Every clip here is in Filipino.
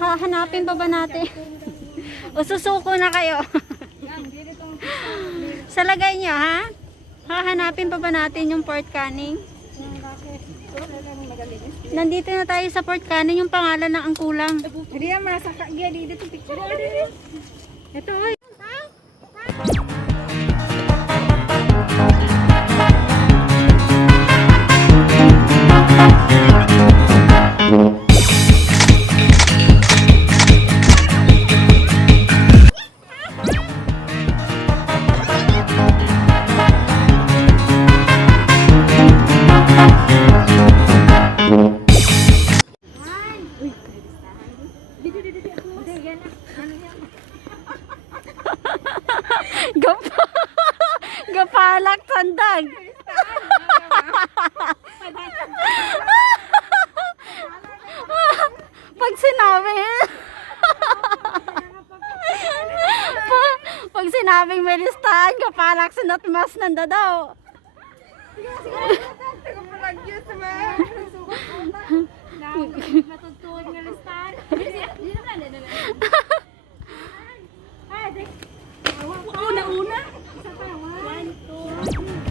Hahanapin pa ba natin? O susuko na kayo? Sa lagay nyo, ha? Hahanapin pa ba natin yung Fort Canning? Nandito na tayo sa Fort Canning, yung pangalan ng angkulang. Hindi yan, masaka. Dito picture. Ito, oy. Gapalak sandag. Pag sinabi pag sinabing may listahan, gapalak sunat mas nanda daw. Natutulog nga listahan. Una-una. Isa pa. 1, 2.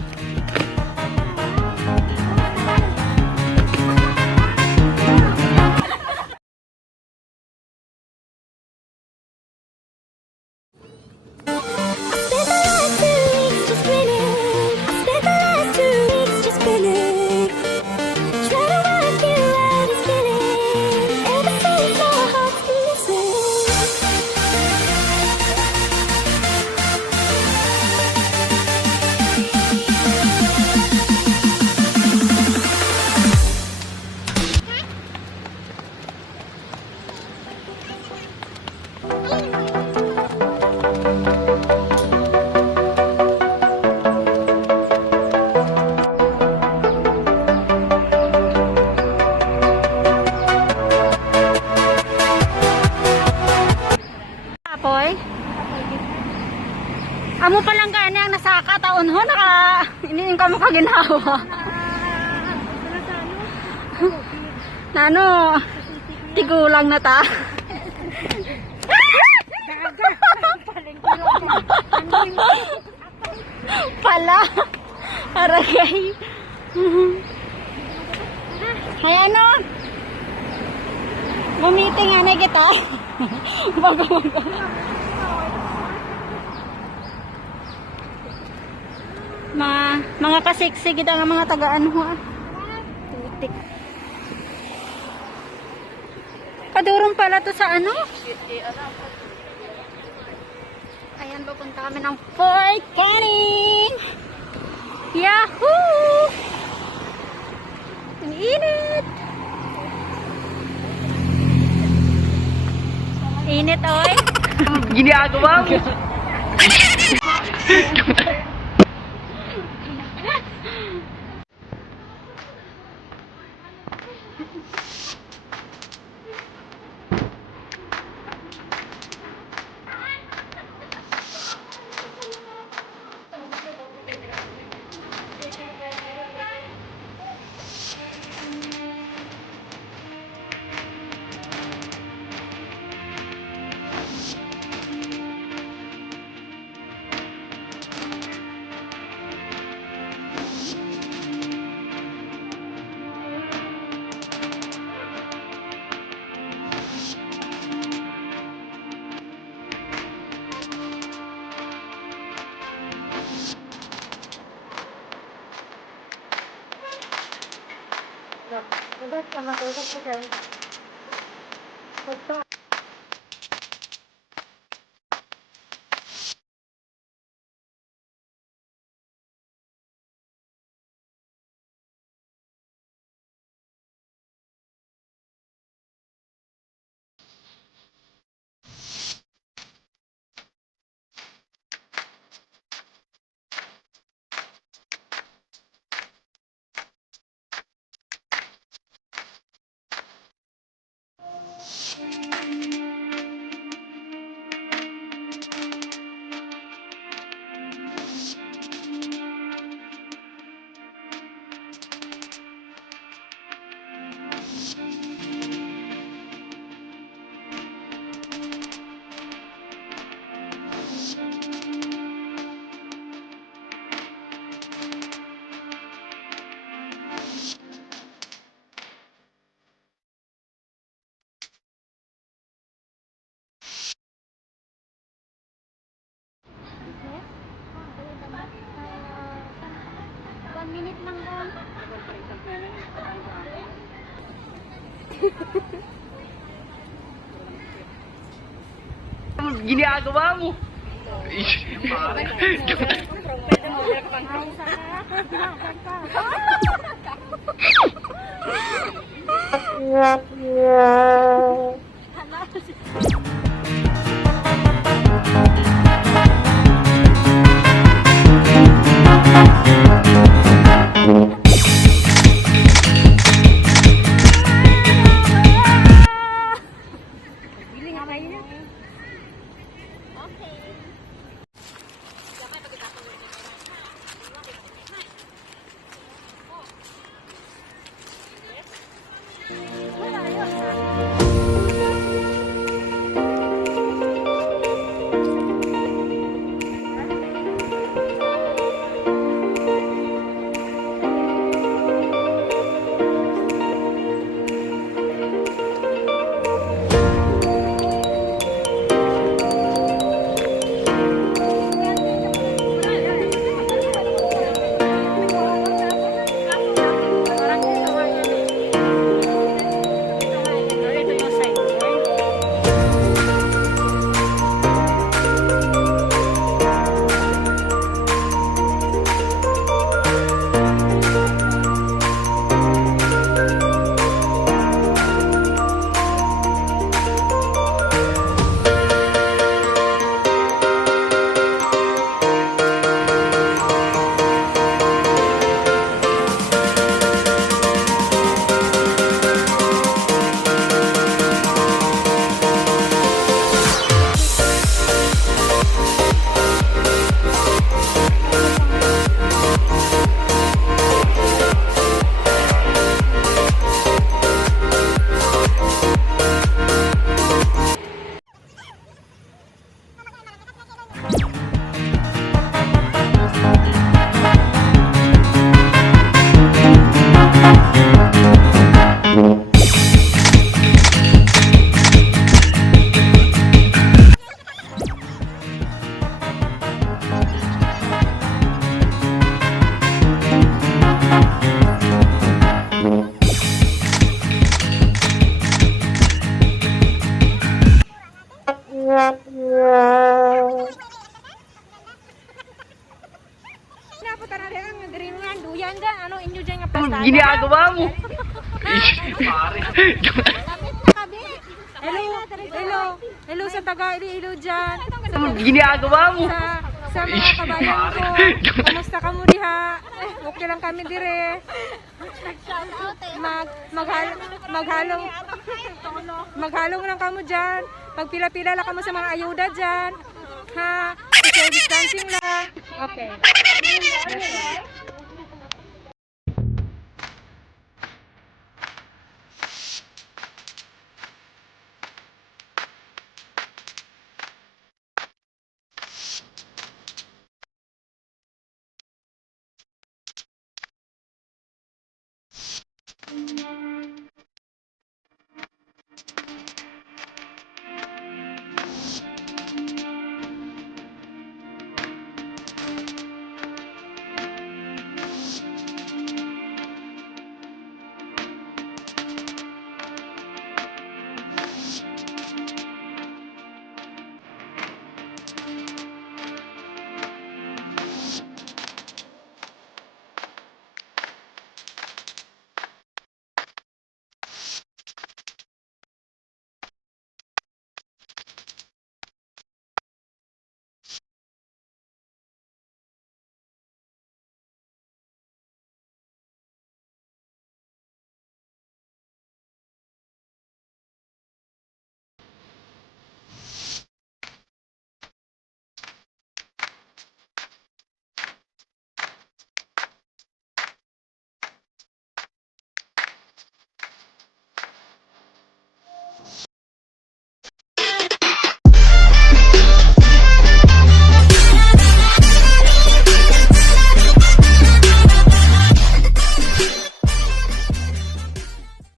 Apoy? Amo palang gani ang nasaka taon ho, naka iniin ka mo kaginhawa. Nano, tigulang na ta. Pala. Aragay. Hay ano? Bumiting anay kita. Bago-bago. Mga kasiksig ang mga tagaan ho. Tutik. Kadurong pala to sa ano? Ayan, pupunta kami ng Fort Canning. Yahoo! Ang init. Init, oy. Ginagawa mo. Dapat sama ko sa Ginagawa mo. Giling nga mainit. Ito yung side door. Napunta na rin ang dream nga. Duyan dyan. Ano inyo dyan nga pastada? Ginagawa mo. Hello. Hello. Hello sa taga Iloilo dyan. Ginagawa mo. Sa mga kabayan ko. Kamusta ka mo diha? Okay lang kami dire. Maghalong lang kamo dyan. Pagpila-pila lang kamo sa mga ayuda dyan. Ha? Social distancing lang. Okay.